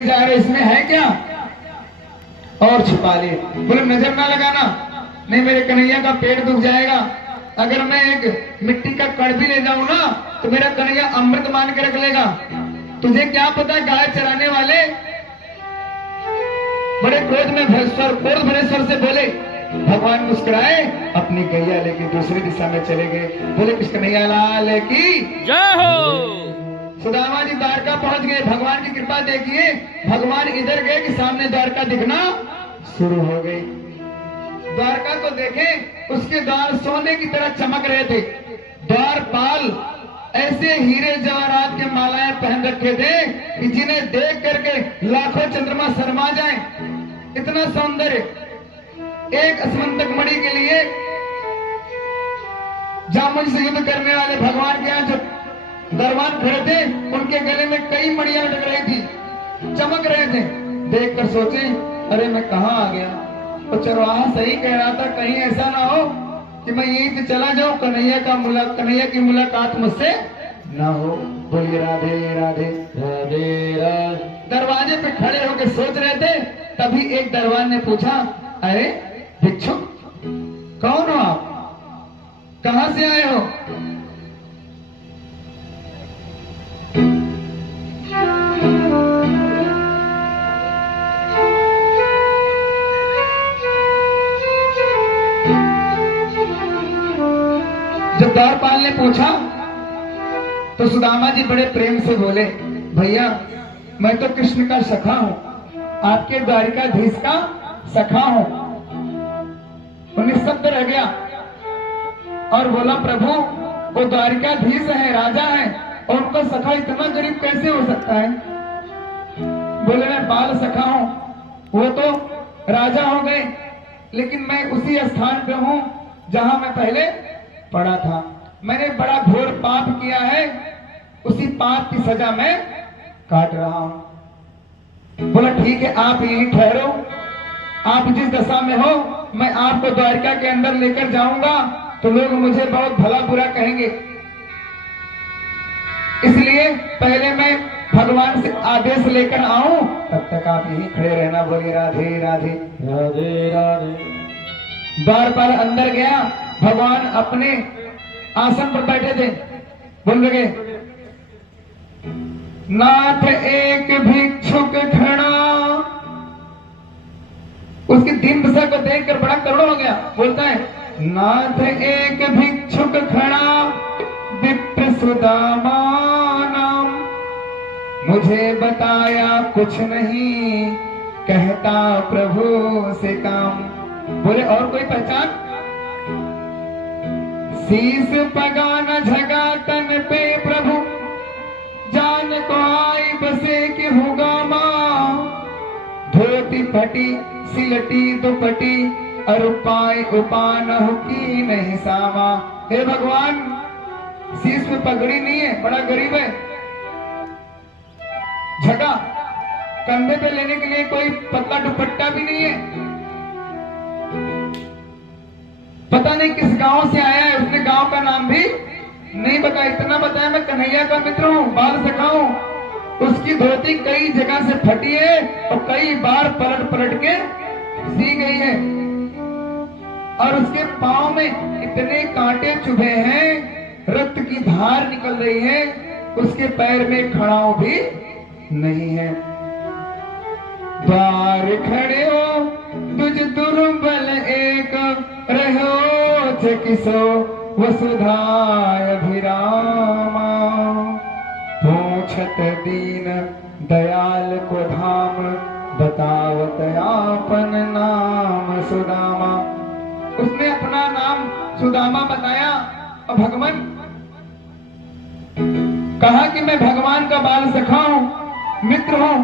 जा रहे इसमें है क्या और छिपा ले। बोले नजर ना लगाना, नहीं मेरे कन्हैया का पेट दुख जाएगा। अगर मैं एक मिट्टी का कड़ भी ले जाऊं ना तो मेरा कन्हैया अमृत मान के रख लेगा। तुझे क्या पता गाय चराने वाले बड़े क्रोध में क्रोध भरे स्वर से बोले। भगवान मुस्कुराए, अपनी गैया लेके दूसरी दिशा में चले गए। बोले कृष्ण कन्हैया लाल की जय हो। सुदामा जी द्वारका पहुंच गए। भगवान की कृपा देखिए, भगवान इधर गए कि सामने द्वारका दिखना शुरू हो गई। द्वारका को देखे, उसके द्वार सोने की तरह चमक रहे थे। द्वारपाल ऐसे हीरे जवाहरात के मालाएं पहन रखे थे कि जिन्हें देख करके लाखों चंद्रमा शर्मा जाएं। इतना सौंदर्य। एक अस्मंतक मणि के लिए जामुन से युद्ध करने वाले भगवान के यहाँ जो दरबान खड़े थे, उनके गले में कई मणियां लटक रही थी, चमक रहे थे। देखकर सोचे, अरे मैं कहाँ आ गया। और चरवाहा सही कह रहा था, कहीं ऐसा ना हो कि मैं यहीं पे चला जाऊं, कन्हैया की मुलाकात मुझसे ना हो। बोलिए राधे राधे राधे राधे। दरवाजे पे खड़े होकर सोच रहे थे, तभी एक दरबान ने पूछा, अरे भिक्षुक कौन हो आप, कहां से आए हो। जब द्वारपाल ने पूछा तो सुदामा जी बड़े प्रेम से बोले, भैया मैं तो कृष्ण का सखा हूं, आपके द्वारिकाधीश का सखा हूं। वो निःशब्द रह गया और बोला, प्रभु वो द्वारिकाधीश है, राजा है, और उनका सखा इतना गरीब कैसे हो सकता है। बोले मैं बाल सखा हूं, वो तो राजा हो गए, लेकिन मैं उसी स्थान पे हूं जहां मैं पहले पड़ा था। मैंने बड़ा घोर पाप किया है, उसी पाप की सजा मैं काट रहा हूं। बोला ठीक है, आप यहीं ठहरो, आप जिस दशा में हो मैं आपको द्वारिका के अंदर लेकर जाऊंगा तो लोग मुझे बहुत भला बुरा कहेंगे, इसलिए पहले मैं भगवान से आदेश लेकर आऊं, तब तक आप यहीं खड़े रहना। बोलिए राधे राधे राधे राधे। द्वारपाल अंदर गया, भगवान अपने आसन पर बैठे थे। बोल लगे, नाथ एक भिक्षुक खड़ा। उसकी दीन दशा को देखकर बड़ा करुण हो गया। बोलता है, नाथ एक भिक्षुक खड़ा विप्र सुदामा नाम, मुझे बताया कुछ नहीं, कहता प्रभु से काम। बोले और कोई पहचान। शीस पगा न झगा तन पे प्रभु, जान को आई बसे कि होगा मां, धोती फटी सिलटी दुपटी, और उपाय उपान की नहीं सामा। हे भगवान, शीस में पगड़ी नहीं है, बड़ा गरीब है, झगा कंधे पे लेने के लिए कोई पतला दुपट्टा भी नहीं है, पता नहीं किस गांव से आया है, उसने गांव का नाम भी नहीं बताया। इतना बताया, मैं कन्हैया का मित्र हूं, बाल सखा हूं। उसकी धोती कई जगह से फटी है और कई बार पलट पलट के सी गई है, और उसके पांव में इतने कांटे चुभे हैं, रक्त की धार निकल रही है, उसके पैर में खड़ाऊ भी नहीं है। द्वार खड़े हो तुझ दुर्बल एक, रहो किसो वसुधाय अभिरामा, पूछत दीन दयाल को धाम, बतावत आपन नाम सुदामा। उसने अपना नाम सुदामा बताया और भगवान कहा कि मैं भगवान का बाल सखा हूं, मित्र हूं।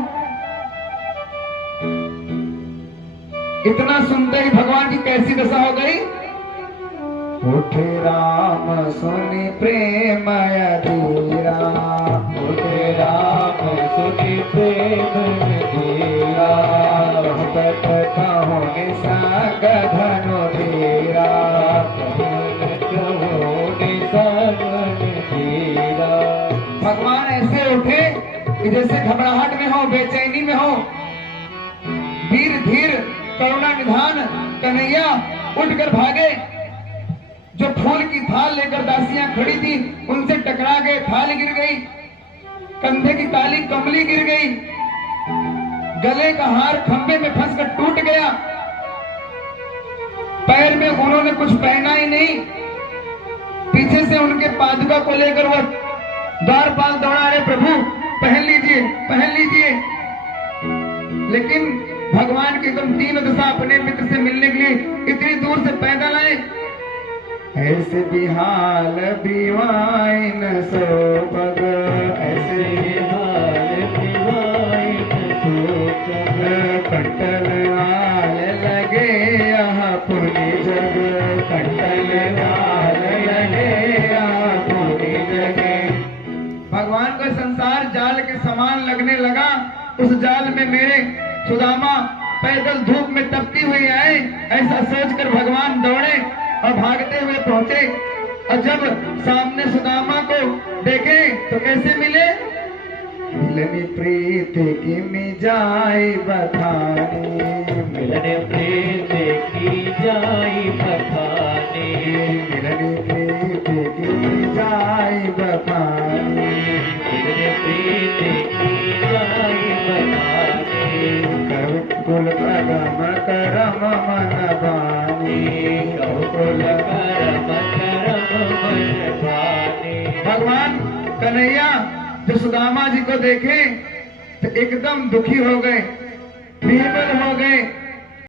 इतना सुनते ही भगवान की कैसी दशा हो गई। उठे राम सुनि प्रेम अधीरा, उठे राम सुनि प्रेम अधीरा, कहूँ निसंग धनु धीरा, भगवान ऐसे उठे कि जैसे घबराहट में हो, बेचैनी में हो, वीर धीर करुणा निधान कन्हैया उठकर भागे। जो फूल की थाल लेकर दासियां खड़ी थी उनसे टकरा गए, थाल गिर गई, कंधे की काली कमली गिर गई, गले का हार खंभे में फंसकर टूट गया, पैर में उन्होंने कुछ पहना ही नहीं। पीछे से उनके पादुका को लेकर वह द्वारपाल दौड़ा रहे, प्रभु पहन लीजिए, पहन लीजिए। लेकिन भगवान की तुम तीन दशा अपने मित्र से मिलने के लिए इतनी दूर से पैदल आए। ऐसे भी हाल बीवाई न सो पग, ऐसे भी हाल बीवाई न सो पग, कंटल लाल लगे यहाँ पूरी जग, कंटल लाल लगे यहाँ पूरी जगह। भगवान का संसार जाल के समान लगने लगा। उस जाल में मेरे सुदामा पैदल धूप में तपती हुई आए, ऐसा सोचकर भगवान दौड़े और भागते हुए पहुंचे। और जब सामने सुदामा को देखे तो कैसे मिले? मिलनी प्रीत की मिजाई बखानी, मिलनी प्रीत की जाई बखानी, मिलनी प्रीत की मिजाई बखानी, मिलनी प्रीत की जाई बखानी, कुल करम करम मन बानी, कुल करम करम मन बानी। भगवान कन्हैया जो सुदामा जी को देखे तो एकदम दुखी हो गए, विह्वल हो गए।